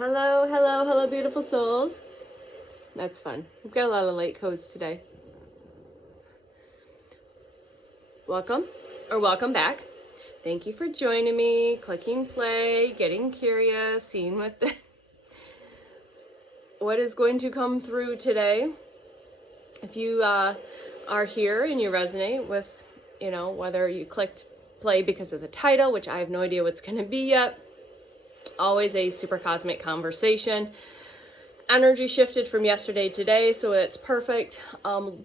Hello, hello, hello, beautiful souls. That's fun. We've got a lot of late codes today. Welcome, or welcome back. Thank you for joining me, clicking play, getting curious, seeing what is going to come through today. If you are here and you resonate with, whether you clicked play because of the title, which I have no idea what's going to be yet. Always a super cosmic conversation. Energy shifted from yesterday to today, so it's perfect.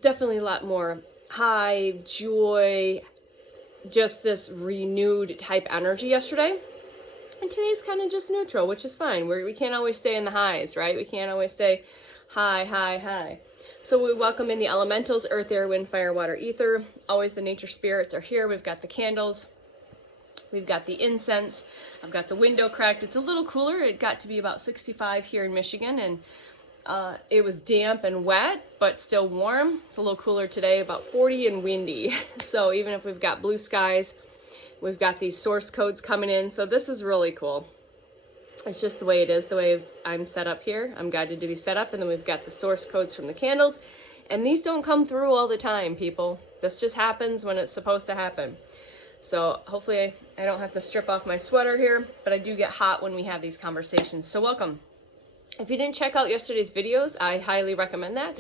Definitely a lot more high, joy, just this renewed type energy yesterday. And today's kind of just neutral, which is fine. We can't always stay in the highs, right? We can't always stay high, high, high. So we welcome in the elementals, earth, air, wind, fire, water, ether. Always the nature spirits are here. We've got the candles. We've got the incense. I've got the window cracked. It's a little cooler. It got to be about 65 here in Michigan, and it was damp and wet, but still warm. It's a little cooler today, about 40 and windy. So even if we've got blue skies, we've got these source codes coming in. So this is really cool. It's just the way it is, the way I'm set up here. I'm guided to be set up, and then we've got the source codes from the candles. And these don't come through all the time, people. This just happens when it's supposed to happen. So hopefully I don't have to strip off my sweater here, but I do get hot when we have these conversations. So welcome. If you didn't check out yesterday's videos, I highly recommend that.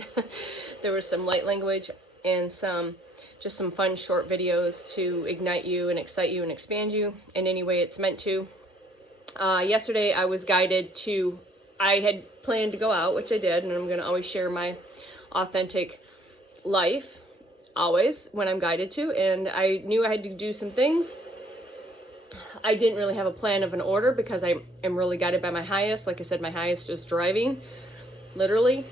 There was some light language and just some fun short videos to ignite you and excite you and expand you in any way it's meant to. Yesterday I was guided to, I had planned to go out, which I did, and I'm going to always share my authentic life. Always when I'm guided to, and I knew I had to do some things. I didn't really have a plan of an order because I am really guided by my highest. Like I said, my highest is driving, literally.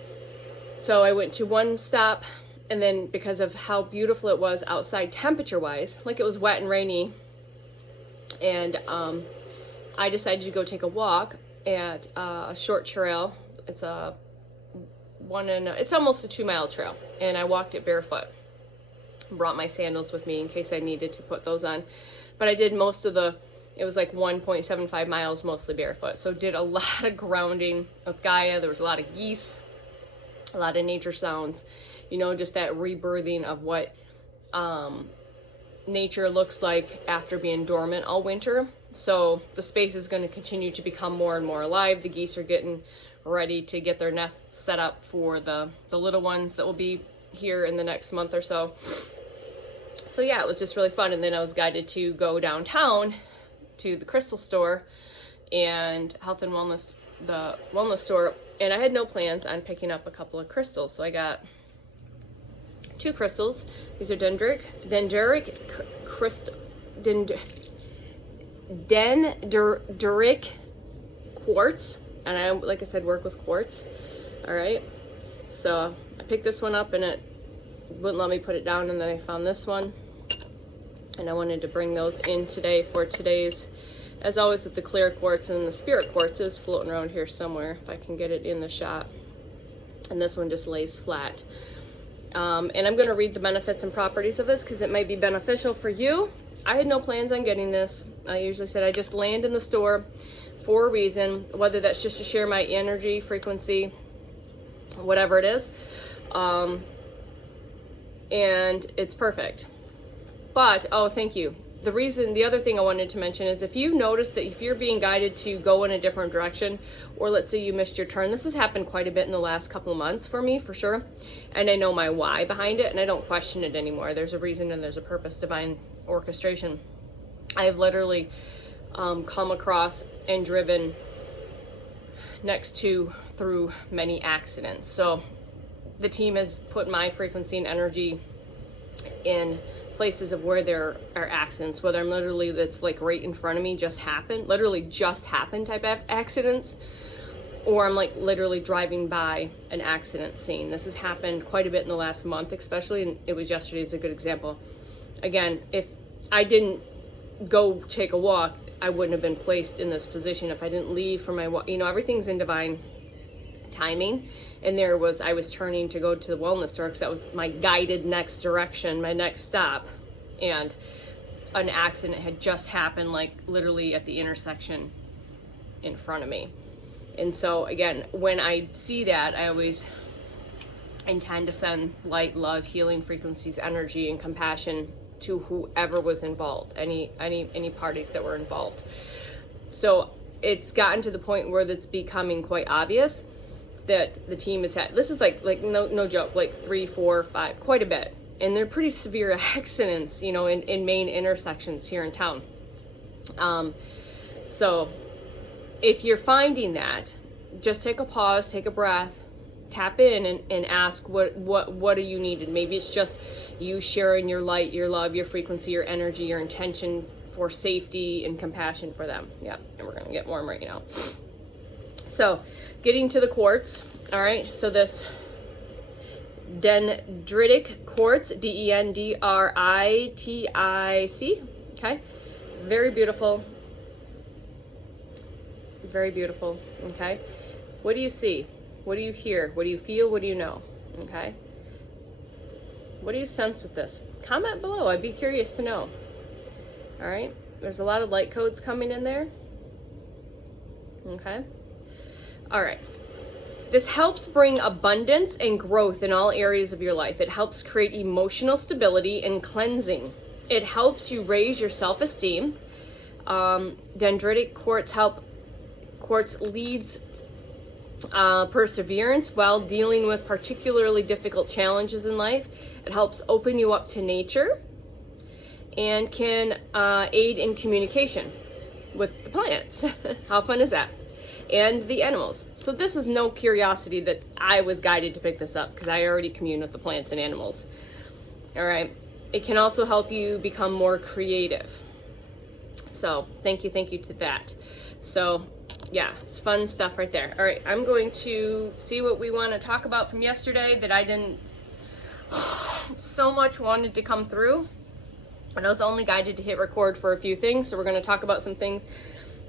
So I went to one stop, and then because of how beautiful it was outside temperature wise, like it was wet and rainy, and I decided to go take a walk at a short trail. It's it's almost a 2-mile trail, and I walked it barefoot. Brought my sandals with me in case I needed to put those on, but I did most of it was like 1.75 miles mostly barefoot, so did a lot of grounding with Gaia. There was a lot of geese, a lot of nature sounds, just that rebirthing of what nature looks like after being dormant all winter. So the space is going to continue to become more and more alive. The geese are getting ready to get their nests set up for the little ones that will be here in the next month or so. So yeah, it was just really fun. And then I was guided to go downtown to the crystal store and health and wellness, the wellness store. And I had no plans on picking up a couple of crystals. So I got 2 crystals. These are dendritic quartz. And I, like I said, work with quartz. All right. So I picked this one up and it wouldn't let me put it down, and then I found this one, and I wanted to bring those in today for today's, as always with the clear quartz, and the spirit quartz is floating around here somewhere if I can get it in the shot. And this one just lays flat. And I'm going to read the benefits and properties of this because it might be beneficial for you. I had no plans on getting this. I usually said I just land in the store for a reason, whether that's just to share my energy, frequency, whatever it is. And it's perfect. But, oh, thank you. The other thing I wanted to mention is if you notice that if you're being guided to go in a different direction, or let's say you missed your turn, this has happened quite a bit in the last couple of months for me, for sure. And I know my why behind it, and I don't question it anymore. There's a reason and there's a purpose, divine orchestration. I have literally come across and driven next to through many accidents. So the team has put my frequency and energy in places of where there are accidents, whether I'm literally, that's like right in front of me, literally just happened type of accidents, or I'm like literally driving by an accident scene. This has happened quite a bit in the last month, especially, and it was yesterday is a good example. Again, if I didn't go take a walk, I wouldn't have been placed in this position. If I didn't leave for my walk, everything's in divine timing. And I was turning to go to the wellness store because that was my guided next direction, my next stop. And an accident had just happened, like literally at the intersection in front of me. And so again, when I see that, I always intend to send light, love, healing frequencies, energy, and compassion to whoever was involved, any parties that were involved. So it's gotten to the point where it's becoming quite obvious that the team has had, this is like no joke, like 3, 4, 5, quite a bit. And they're pretty severe accidents, you know, in main intersections here in town. So if you're finding that, just take a pause, take a breath, tap in and ask what are you needed. Maybe it's just you sharing your light, your love, your frequency, your energy, your intention for safety and compassion for them. Yeah, and we're gonna get warm right now. So getting to the quartz, all right, so this dendritic quartz, dendritic, okay, very beautiful, okay. What do you see? What do you hear? What do you feel? What do you know? Okay. What do you sense with this? Comment below. I'd be curious to know. All right. There's a lot of light codes coming in there. Okay. All right. This helps bring abundance and growth in all areas of your life. It helps create emotional stability and cleansing. It helps you raise your self-esteem. Dendritic quartz leads perseverance while dealing with particularly difficult challenges in life. It helps open you up to nature and can aid in communication with the plants. How fun is that? And the animals. So this is no curiosity that I was guided to pick this up, because I already commune with the plants and animals. All right. It can also help you become more creative. So thank you to that. So yeah, it's fun stuff right there. All right, I'm going to see what we want to talk about from yesterday that I didn't so much wanted to come through. And I was only guided to hit record for a few things. So we're going to talk about some things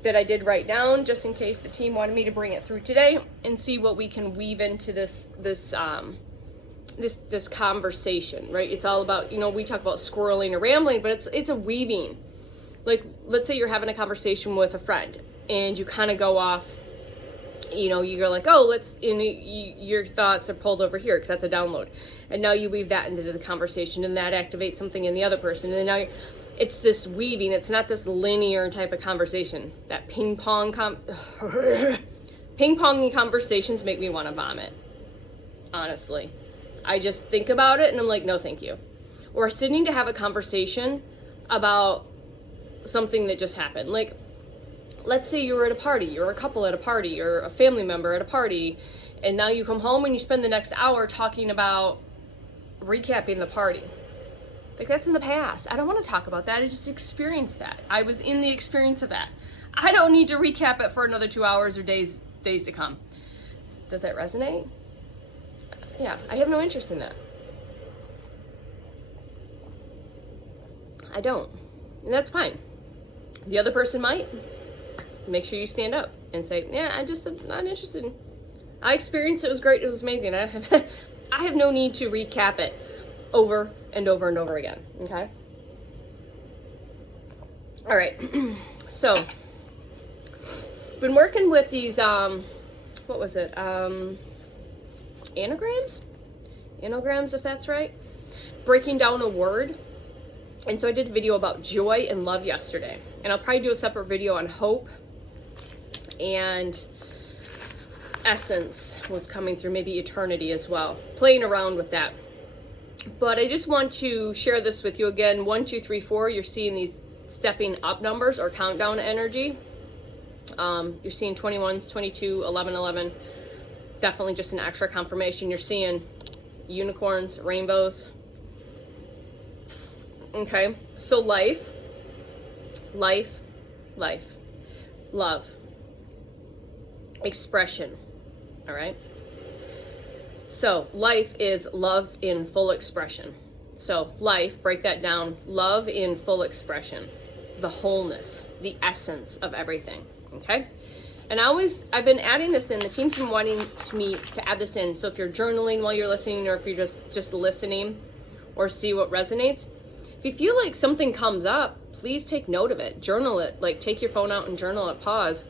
that I did write down just in case the team wanted me to bring it through today, and see what we can weave into this conversation, right? It's all about, you know, we talk about squirreling or rambling, but it's a weaving. Like, let's say you're having a conversation with a friend and you kind of go off, you know, you're like, oh, your thoughts are pulled over here because that's a download. And now you weave that into the conversation, and that activates something in the other person. And then now it's this weaving. It's not this linear type of conversation. That ping-ponging conversations make me want to vomit. Honestly. I just think about it and I'm like, no, thank you. Or sitting to have a conversation about something that just happened. Like, let's say you were at a party, you're a couple at a party, you're a family member at a party, and now you come home and you spend the next hour talking about recapping the party. Like, that's in the past. I don't want to talk about that. I just experienced that. I was in the experience of that. I don't need to recap it for another 2 hours or days to come. Does that resonate? Yeah, I have no interest in that. I don't. And that's fine. The other person might. Make sure you stand up and say, yeah, I'm not interested. I experienced it. It was great. It was amazing. I have no need to recap it over and over and over again. Okay. All right. So been working with these, what was it? Anagrams, if that's right. Breaking down a word. And so I did a video about joy and love yesterday. And I'll probably do a separate video on hope and essence was coming through, maybe eternity as well, playing around with that. But I just want to share this with you again. 1, 2, 3, 4, you're seeing these stepping up numbers or countdown energy. You're seeing 21s, 22, 11, 11. Definitely just an extra confirmation. You're seeing unicorns, rainbows. Okay, so life, love, expression, all right? So life is love in full expression. So life, break that down, love in full expression, the wholeness, the essence of everything, okay? And I've been adding this in, the team's been wanting me to add this in, so if you're journaling while you're listening, or if you're just listening, or see what resonates, if you feel like something comes up, please take note of it, journal it, like take your phone out and journal it, pause,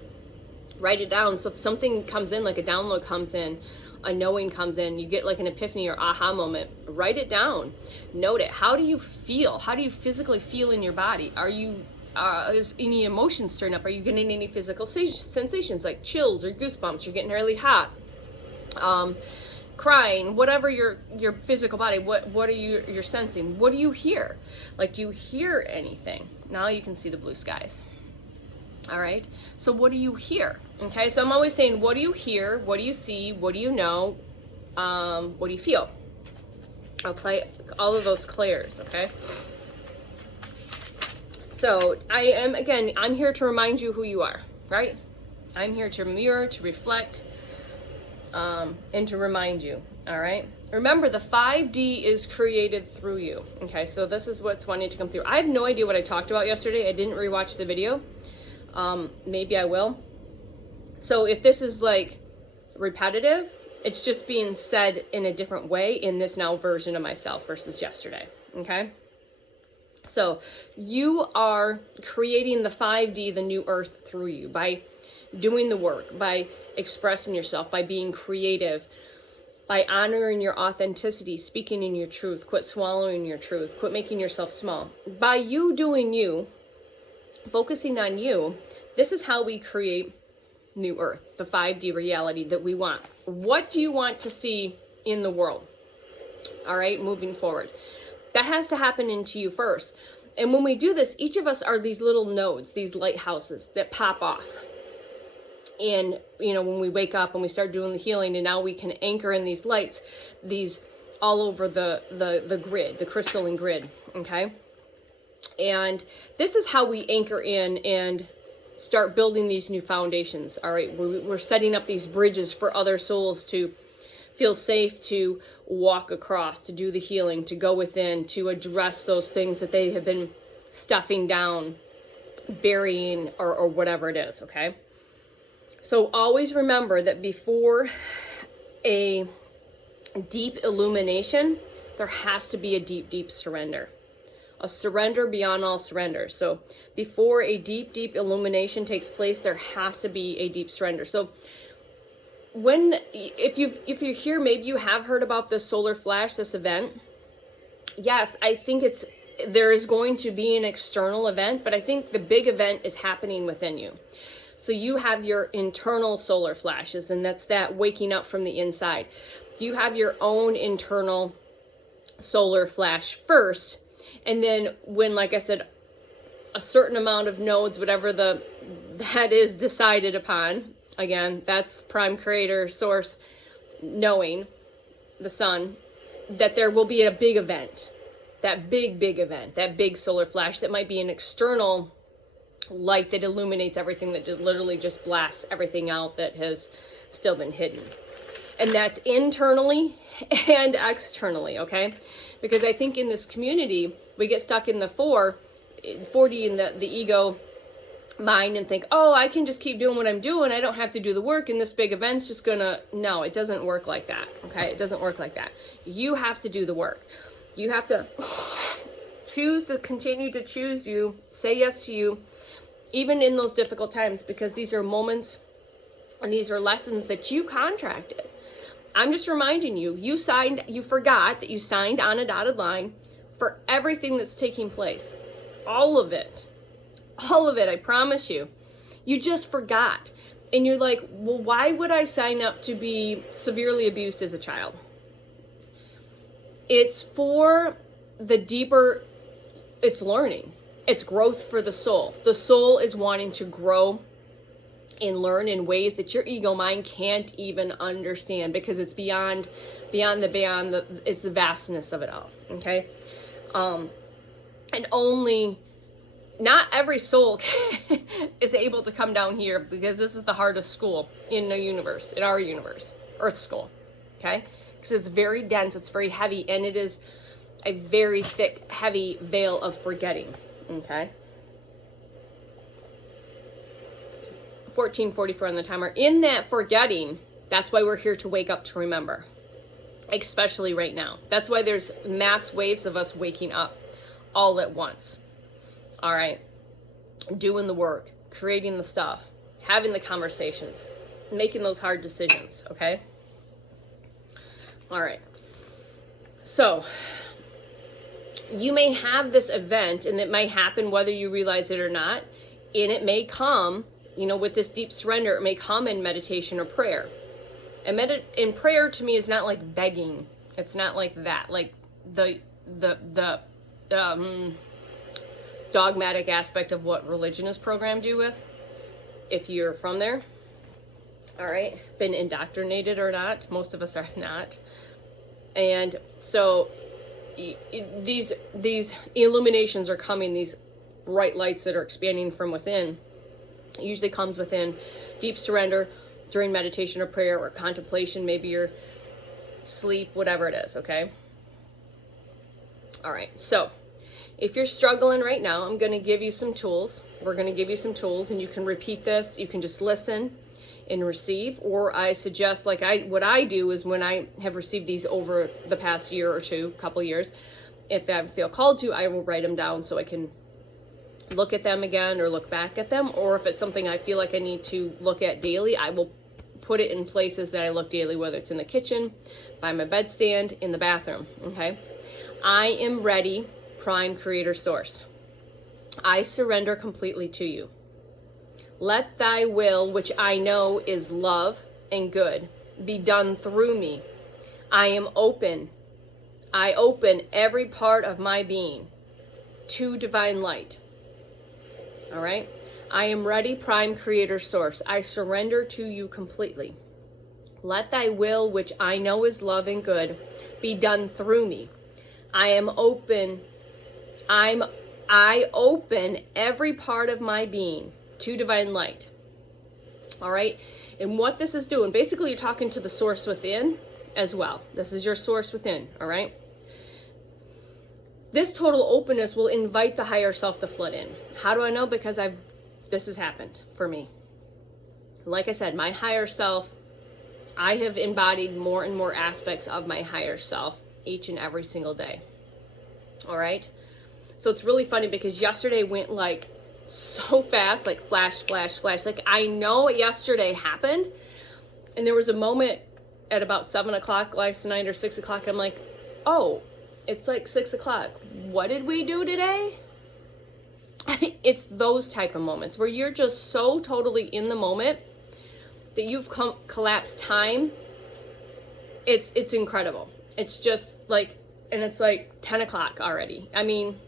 Write it down. So if something comes in, like a download comes in, a knowing comes in, you get like an epiphany or aha moment, write it down. Note it. How do you feel? How do you physically feel in your body? Are you, is any emotions turn up? Are you getting any physical sensations like chills or goosebumps? You're getting really hot. Crying, whatever your physical body, what are you're sensing? What do you hear? Like, do you hear anything? Now you can see the blue skies. All right, so what do you hear? Okay, so I'm always saying, what do you hear? What do you see? What do you know? What do you feel? I'll play all of those clairs, okay? So I'm here to remind you who you are, right? I'm here to mirror, to reflect, and to remind you, all right? Remember, the 5D is created through you, okay? So this is what's wanting to come through. I have no idea what I talked about yesterday. I didn't rewatch the video. Maybe I will. So if this is like repetitive, it's just being said in a different way in this now version of myself versus yesterday, okay? So you are creating the 5D, the new earth, through you by doing the work, by expressing yourself, by being creative, by honoring your authenticity, speaking in your truth, quit swallowing your truth, quit making yourself small. By you doing you, focusing on you, this is how we create new earth, the 5D reality that we want. What do you want to see in the world? All right, moving forward. That has to happen into you first. And when we do this, each of us are these little nodes, these lighthouses that pop off. And, when we wake up and we start doing the healing, and now we can anchor in these lights, these all over the grid, the crystalline grid, okay? And this is how we anchor in and start building these new foundations, all right? We're setting up these bridges for other souls to feel safe to walk across, to do the healing, to go within, to address those things that they have been stuffing down, burying, or whatever it is, okay? So always remember that before a deep illumination, there has to be a deep, deep surrender. A surrender beyond all surrender. So before a deep, deep illumination takes place, there has to be a deep surrender. So if you're here, maybe you have heard about this solar flash, this event. Yes, I think there is going to be an external event, but I think the big event is happening within you. So you have your internal solar flashes, and that's that waking up from the inside. You have your own internal solar flash first, and then when, like I said, a certain amount of nodes, whatever that is decided upon, again, that's prime creator, source, knowing, the sun, that there will be a big event, that big event, that big solar flash that might be an external light that illuminates everything, that literally just blasts everything out that has still been hidden. And that's internally and externally, okay? Because I think in this community, we get stuck in the 4D in the ego mind and think, oh, I can just keep doing what I'm doing. I don't have to do the work, and this big event's just gonna... No, it doesn't work like that, okay? It doesn't work like that. You have to do the work. You have to choose to continue to choose you, say yes to you, even in those difficult times, because these are moments and these are lessons that you contracted. I'm just reminding you, you forgot that you signed on a dotted line for everything that's taking place. All of it, I promise you. You just forgot. And you're like, well, why would I sign up to be severely abused as a child? It's for the deeper, it's learning. It's growth for the soul. The soul is wanting to grow and learn in ways that your ego mind can't even understand, because it's beyond it's the vastness of it all, okay? And only, not every soul is able to come down here, because this is the hardest school in the universe, in our universe, Earth school, okay? Because it's very dense, it's very heavy, and it is a very thick, heavy veil of forgetting, okay? 14:44 on the timer. In that forgetting, that's why we're here to wake up to remember, especially right now. That's why there's mass waves of us waking up all at once. All right, doing the work, creating the stuff, having the conversations, making those hard decisions, okay? All right. So you may have this event, and it might happen whether you realize it or not, and it may come, you know, with this deep surrender, it may come in meditation or prayer. And prayer to me is not like begging. It's not like that, like the dogmatic aspect of what religion is programmed you with, if you're from there. All right, been indoctrinated or not. Most of us are not. And so these illuminations are coming, these bright lights that are expanding from within. It usually comes within deep surrender, during meditation or prayer or contemplation, maybe your sleep, whatever it is, okay? All right, so if you're struggling right now, I'm going to give you some tools. We're going to give you some tools, and you can repeat this. You can just listen and receive, or I suggest, like what I do is when I have received these over the past year or two, couple years, if I feel called to, I will write them down so I can look at them again or look back at them. Or if it's something I feel like I need to look at daily, I will put it in places that I look daily, whether it's in the kitchen, by my bedstand, in the bathroom, okay? I am ready, prime creator source. I surrender completely to you. Let thy will, which I know is love and good, be done through me. I am open. I open every part of my being to divine light. All right? I am ready, prime creator source. I surrender to you completely. Let thy will, which I know is love and good, be done through me. I am open. I open every part of my being to divine light. All right? And what this is doing, basically you're talking to the source within as well. This is your source within, all right? This total openness will invite the higher self to flood in. How do I know? Because this has happened for me. Like I said, my higher self, I have embodied more and more aspects of my higher self each and every single day. All right? So it's really funny because yesterday went like so fast, like flash, flash, flash. Like I know yesterday happened, and there was a moment at about 7 o'clock last night or 6 o'clock. I'm like, oh, it's like 6 o'clock. What did we do today? It's those type of moments where you're just so totally in the moment that you've collapsed time. It's incredible. It's just like, and it's like 10 o'clock already. I mean,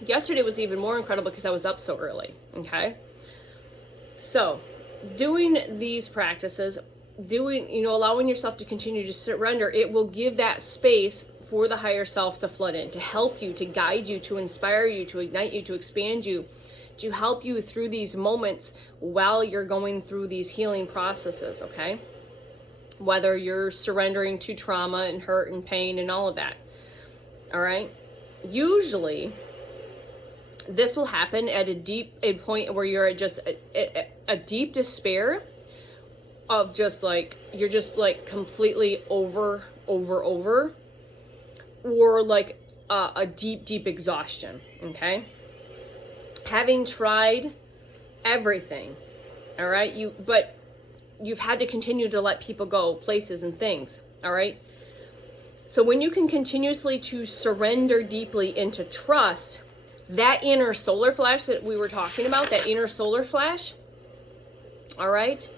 yesterday was even more incredible because I was up so early, okay? So doing these practices, allowing yourself to continue to surrender, it will give that space for the higher self to flood in, to help you, to guide you, to inspire you, to ignite you, to expand you, to help you through these moments while you're going through these healing processes, okay? Whether you're surrendering to trauma and hurt and pain and all of that, all right? Usually, this will happen at a point where you're at just a deep despair of just like, you're just like completely over, or like a deep exhaustion, okay? Having tried everything, all right? But you've had to continue to let people go, places and things, all right? So when you can continuously to surrender deeply into trust, that inner solar flash that we were talking about, that inner solar flash, all right,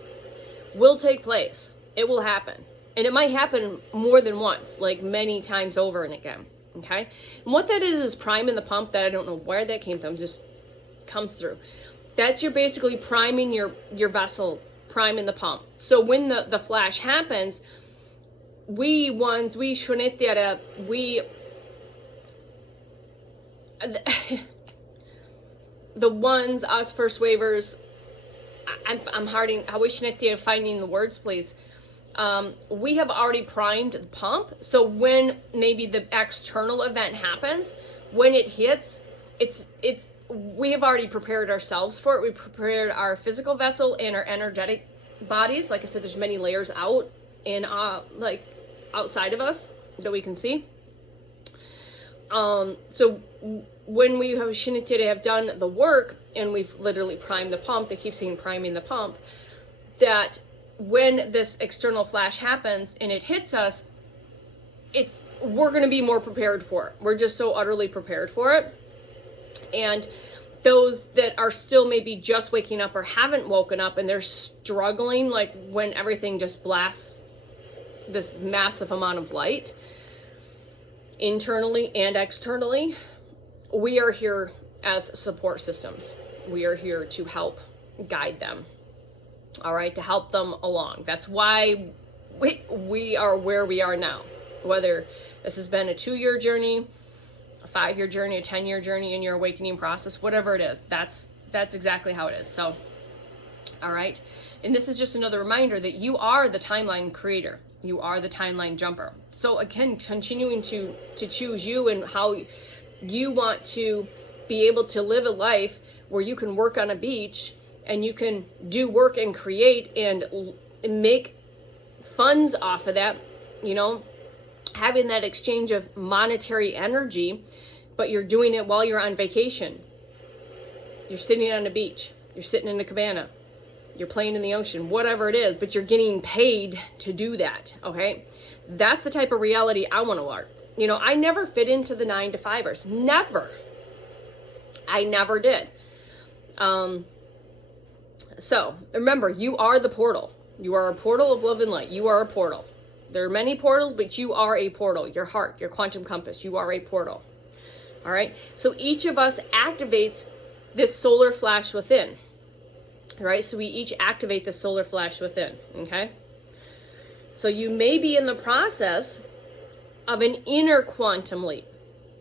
will take place. It will happen. And it might happen more than once, like many times over and again, okay? And what that is priming the pump. That I don't know where that came from, just comes through. That's you're basically priming your vessel, priming the pump. So when the flash happens, the ones, us first wavers, I wish Nitya finding the words, please. We have already primed the pump. So when maybe the external event happens, when it hits, we have already prepared ourselves for it. We prepared our physical vessel and our energetic bodies. Like I said, there's many layers out and like outside of us that we can see. So when we have Shinitide have done the work, and we've literally primed the pump. They keep saying priming the pump. That when this external flash happens and it hits us, we're going to be more prepared for it. We're just so utterly prepared for it. And those that are still maybe just waking up or haven't woken up and they're struggling, like when everything just blasts this massive amount of light internally and externally, we are here as support systems. We are here to help guide them. All right, to help them along. That's why we are where we are now. Whether this has been a 2-year journey, a 5-year journey, a 10-year journey in your awakening process, whatever it is, that's exactly how it is. So, all right. And this is just another reminder that you are the timeline creator. You are the timeline jumper. So again, continuing to choose you and how you want to be able to live a life where you can work on a beach and you can do work and create and make funds off of that, you know, having that exchange of monetary energy, but you're doing it while you're on vacation. You're sitting on a beach, you're sitting in a cabana, you're playing in the ocean, whatever it is, but you're getting paid to do that, okay? That's the type of reality I want to work. You know, I never fit into the 9-to-5ers. Never. I never did. So remember, you are the portal. You are a portal of love and light. You are a portal. There are many portals, but you are a portal. Your heart, your quantum compass, you are a portal. All right. So each of us activates this solar flash within. All right. So we each activate the solar flash within. Okay. So you may be in the process of an inner quantum leap.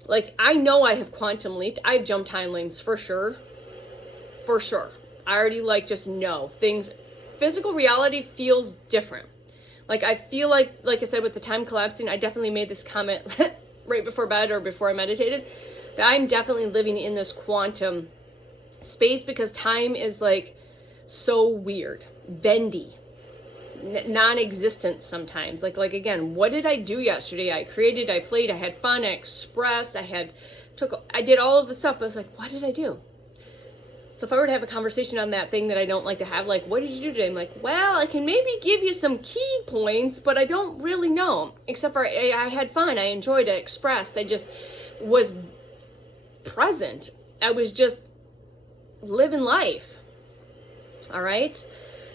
Like, I know I have quantum leaped. I've jumped time lanes for sure. For sure. I already just know things. Physical reality feels different. Like, I feel like I said, with the time collapsing, I definitely made this comment right before bed or before I meditated, that I'm definitely living in this quantum space because time is so weird, bendy, non-existent sometimes. Like again, what did I do yesterday? I created, I played, I had fun, I expressed, I did all of the stuff, but I was like, what did I do? So if I were to have a conversation on that thing that I don't like to have, what did you do today? I'm like, well, I can maybe give you some key points, but I don't really know. Except for I had fun, I enjoyed, I expressed, I just was present. I was just living life. All right?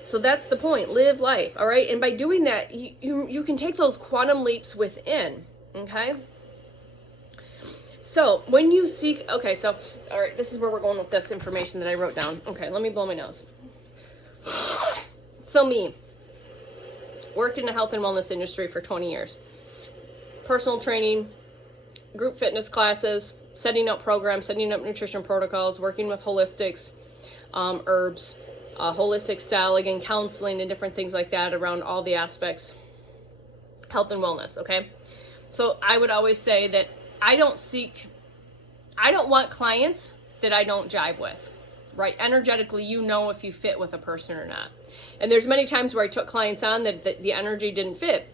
So that's the point. Live life. All right? And by doing that, you can take those quantum leaps within. Okay? So when you seek, okay, so, all right, this is where we're going with this information that I wrote down. Okay, let me blow my nose. So me, worked in the health and wellness industry for 20 years. Personal training, group fitness classes, setting up programs, setting up nutrition protocols, working with holistics, herbs, holistic style, again, counseling and different things like that around all the aspects, health and wellness, okay? So I would always say that I don't want clients that I don't jive with, right? Energetically, you know if you fit with a person or not. And there's many times where I took clients on that the energy didn't fit.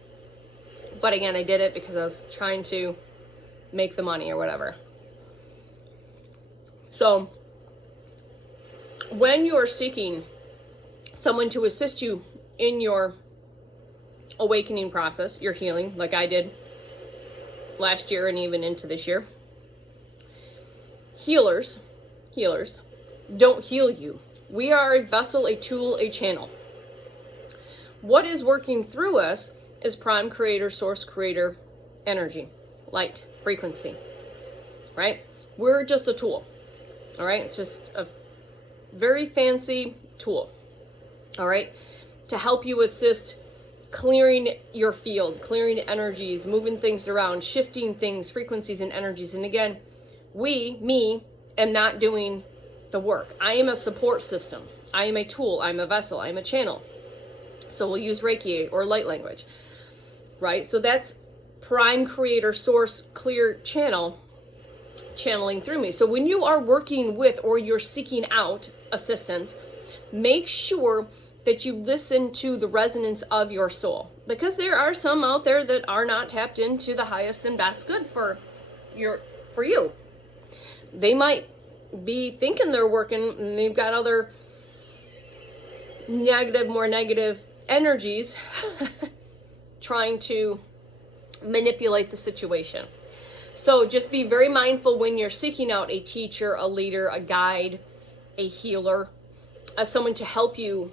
But again, I did it because I was trying to make the money or whatever. So when you're seeking someone to assist you in your awakening process, your healing, like I did last year and even into this year, healers don't heal you. We are a vessel, a tool, a channel. What is working through us is prime creator, source creator, energy, light, frequency, right? We're just a tool, all right? It's just a very fancy tool, all right? To help you assist clearing your field, clearing energies, moving things around, shifting things, frequencies and energies. And again, me, am not doing the work. I am a support system. I am a tool. I'm a vessel. I'm a channel. So we'll use Reiki or light language, right? So that's prime creator, source, clear channel, channeling through me. So when you are working with or you're seeking out assistance, make sure that you listen to the resonance of your soul, because there are some out there that are not tapped into the highest and best good for you. They might be thinking they're working and they've got other more negative energies trying to manipulate the situation. So just be very mindful when you're seeking out a teacher, a leader, a guide, a healer, someone to help you,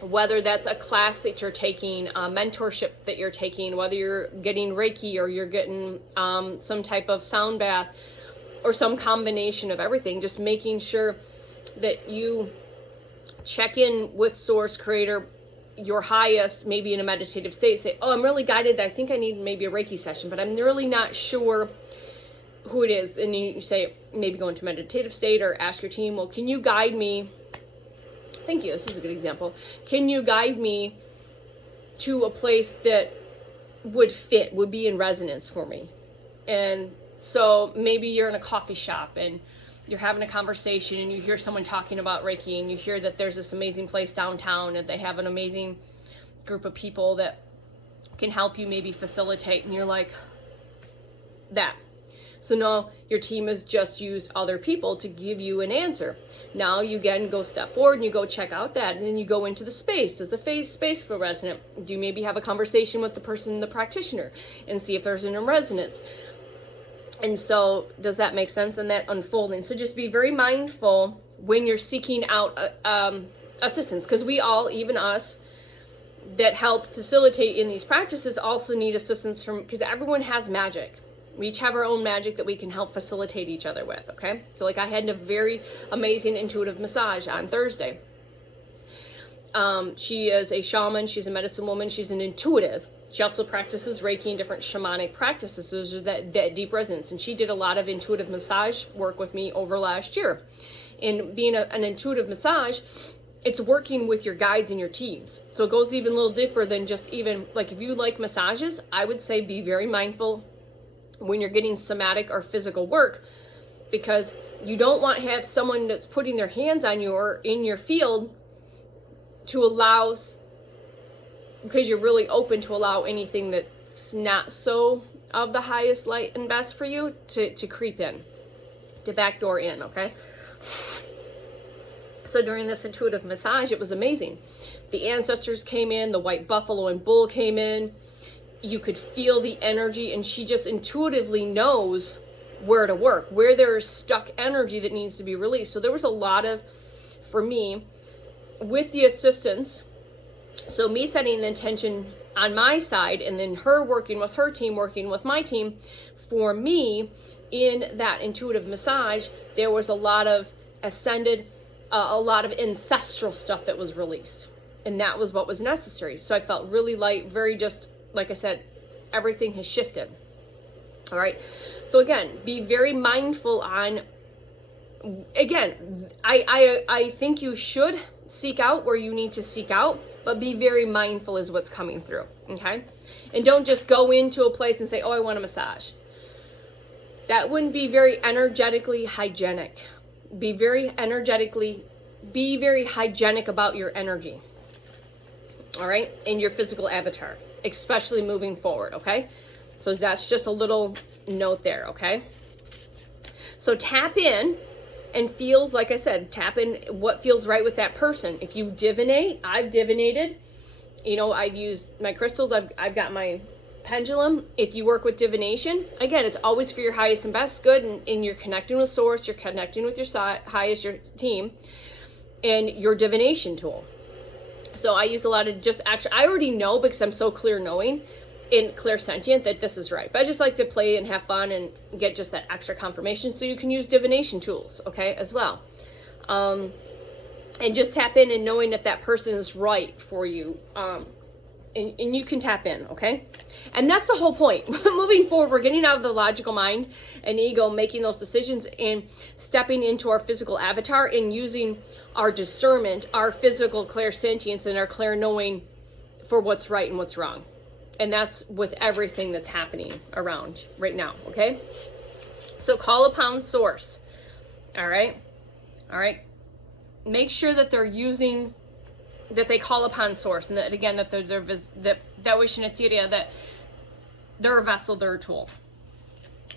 whether that's a class that you're taking, a mentorship that you're taking, whether you're getting Reiki or you're getting some type of sound bath or some combination of everything. Just making sure that you check in with Source, Creator, your highest, maybe in a meditative state. Say, oh, I'm really guided. I think I need maybe a Reiki session, but I'm really not sure who it is. And you say, maybe go into meditative state or ask your team, well, can you guide me? Thank you. This is a good example. Can you guide me to a place that would be in resonance for me? And so maybe you're in a coffee shop and you're having a conversation and you hear someone talking about Reiki and you hear that there's this amazing place downtown and they have an amazing group of people that can help you maybe facilitate, and you're like, that. So now your team has just used other people to give you an answer. Now you again go step forward and you go check out that, and then you go into the space. Does the space feel resonant? Do you maybe have a conversation with the person, the practitioner, and see if there's an resonance? And so does that make sense? And that unfolding. So just be very mindful when you're seeking out assistance, because we all, even us that help facilitate in these practices, also need assistance from, because everyone has magic. We each have our own magic that we can help facilitate each other with, okay? So like I had a very amazing intuitive massage on Thursday. She is a shaman, she's a medicine woman, she's an intuitive. She also practices Reiki and different shamanic practices. So there's that deep resonance. And she did a lot of intuitive massage work with me over last year. And being an intuitive massage, it's working with your guides and your teams. So it goes even a little deeper than just even, like if you like massages, I would say be very mindful when you're getting somatic or physical work, because you don't want to have someone that's putting their hands on you or in your field to allow, because you're really open to allow anything that's not so of the highest light and best for you to creep in, to backdoor in, okay? So during this intuitive massage, it was amazing. The ancestors came in, the white buffalo and bull came in. You could feel the energy, and she just intuitively knows where to work, where there's stuck energy that needs to be released. So there was a lot of, for me, with the assistance, so me setting the intention on my side and then her working with her team, working with my team, for me in that intuitive massage, there was a lot of ascended, a lot of ancestral stuff that was released. And that was what was necessary. So I felt really light, very just, like I said, everything has shifted. All right. So again, be very mindful on, again, I think you should seek out where you need to seek out, but be very mindful is what's coming through. Okay. And don't just go into a place and say, oh, I want a massage. That wouldn't be very energetically hygienic. Be very hygienic about your energy. All right. And your physical avatar, especially moving forward. Okay. So that's just a little note there. Okay. So tap in and feels, like I said, tap in what feels right with that person. If you divinate, I've divinated, you know, I've used my crystals. I've got my pendulum. If you work with divination, again, it's always for your highest and best good. And you're connecting with source, you're connecting with your highest, your team, and your divination tool. So I use a lot of just actually, I already know because I'm so clear knowing and clairsentient that this is right. But I just like to play and have fun and get just that extra confirmation. So you can use divination tools, okay, as well. And just tap in and knowing that that person is right for you. And you can tap in, okay? And that's the whole point. Moving forward, we're getting out of the logical mind and ego, making those decisions and stepping into our physical avatar and using our discernment, our physical clairsentience and our clair-knowing for what's right and what's wrong. And that's with everything that's happening around right now, okay? So call upon source, all right? All right? Make sure that they're using, that they call upon source, and that again, that they're that that they're a vessel, they're a tool.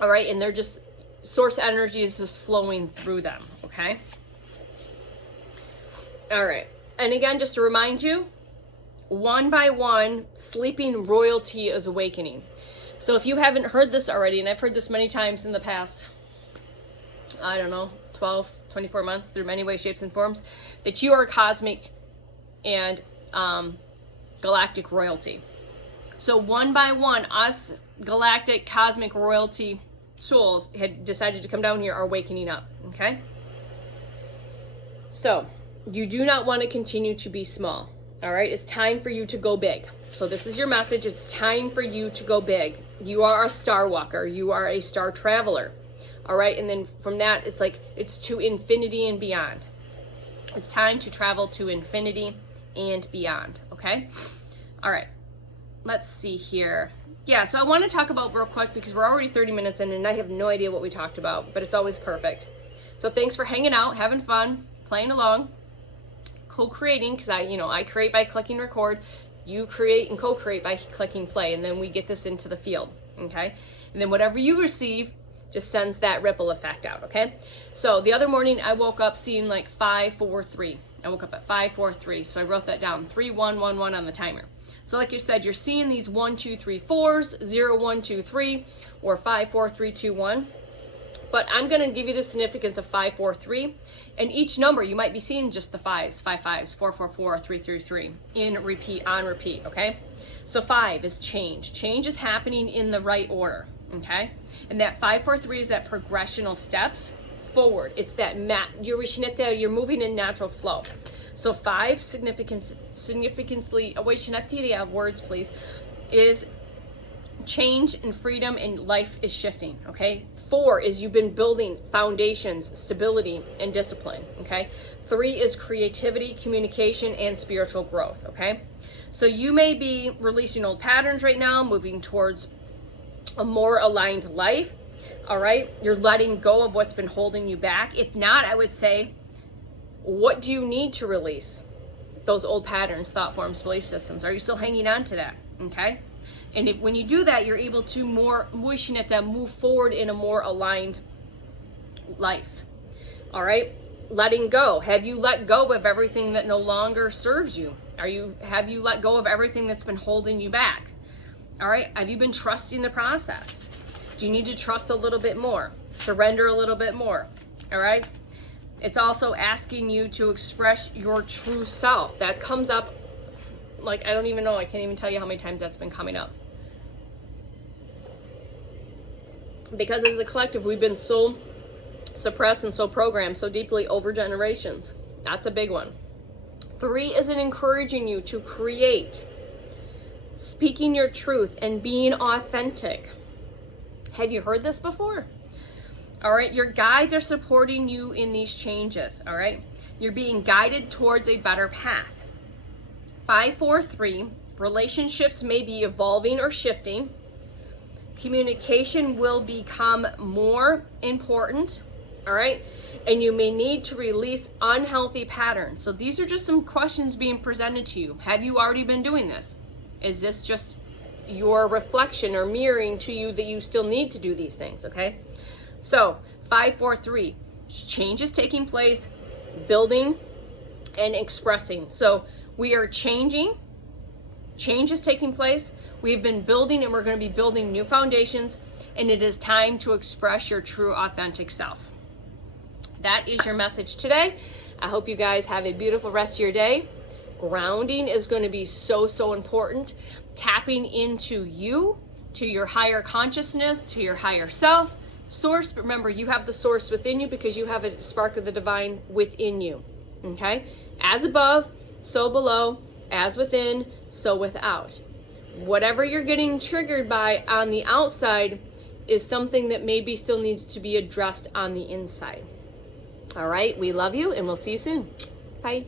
All right, and they're just source energy is just flowing through them, okay? All right. And again, just to remind you, one by one, sleeping royalty is awakening. So if you haven't heard this already, and I've heard this many times in the past, I don't know, 12, 24 months, through many ways, shapes, and forms, that you are cosmic and galactic royalty. So one by one, us galactic cosmic royalty souls had decided to come down here, are awakening up, okay? So you do not want to continue to be small, all right? It's time for you to go big. So this is your message. It's time for you to go big. You are a star walker. You are a star traveler, all right? And then from that, it's like, it's to infinity and beyond. It's time to travel to infinity and beyond, okay? All right, let's see here. Yeah, so I want to talk about real quick, because we're already 30 minutes in and I have no idea what we talked about, but it's always perfect. So thanks for hanging out, having fun, playing along, co-creating, because I create by clicking record. You create and co-create by clicking play, and then we get this into the field, okay? And then whatever you receive just sends that ripple effect out, okay? So the other morning I woke up seeing like 543. I woke up at 543, so I wrote that down, 3111 on the timer. So like you said, you're seeing these 1, 2, 3, 4s, 0, 1, 2, 3, or 5, 4, 3, 2, 1. But I'm gonna give you the significance of 5, 4, 3. And each number, you might be seeing just the 5s, 5 5s, 4 4 4, 3 3 3, in repeat, on repeat, okay? So 5 is change. Change is happening in the right order, okay? And that 5, 4, 3 is that progressional steps forward. It's that you're moving in natural flow. So 5, significantly, of words, please, is change and freedom, and life is shifting, okay? 4 is you've been building foundations, stability, and discipline, okay? 3 is creativity, communication, and spiritual growth, okay? So you may be releasing old patterns right now, moving towards a more aligned life, all right? You're letting go of what's been holding you back. If not, I would say, what do you need to release? Those old patterns, thought forms, belief systems. Are you still hanging on to that, okay? And when you do that, you're able to move forward in a more aligned life, all right? Letting go. Have you let go of everything that no longer serves you? Have you let go of everything that's been holding you back? All right? Have you been trusting the process? Do you need to trust a little bit more? Surrender a little bit more, all right? It's also asking you to express your true self. That comes up, like, I don't even know. I can't even tell you how many times that's been coming up. Because as a collective, we've been so suppressed and so programmed so deeply over generations. That's a big one. 3 is it encouraging you to create, speaking your truth, and being authentic. Have you heard this before? All right, your guides are supporting you in these changes, all right? You're being guided towards a better path. 5, 4, 3, relationships may be evolving or shifting. Communication will become more important, all right? And you may need to release unhealthy patterns. So these are just some questions being presented to you. Have you already been doing this? Is this just your reflection or mirroring to you that you still need to do these things, okay? So 5, 4, 3, change is taking place, building and expressing. So we are changing, change is taking place. We've been building, and we're going to be building new foundations, and it is time to express your true authentic self. That is your message today. I hope you guys have a beautiful rest of your day. Grounding is going to be so, so important. Tapping into you, to your higher consciousness, to your higher self. Source, remember, you have the source within you because you have a spark of the divine within you, okay? As above, so below, as within, so without. Whatever you're getting triggered by on the outside is something that maybe still needs to be addressed on the inside. All right, we love you, and we'll see you soon. Bye.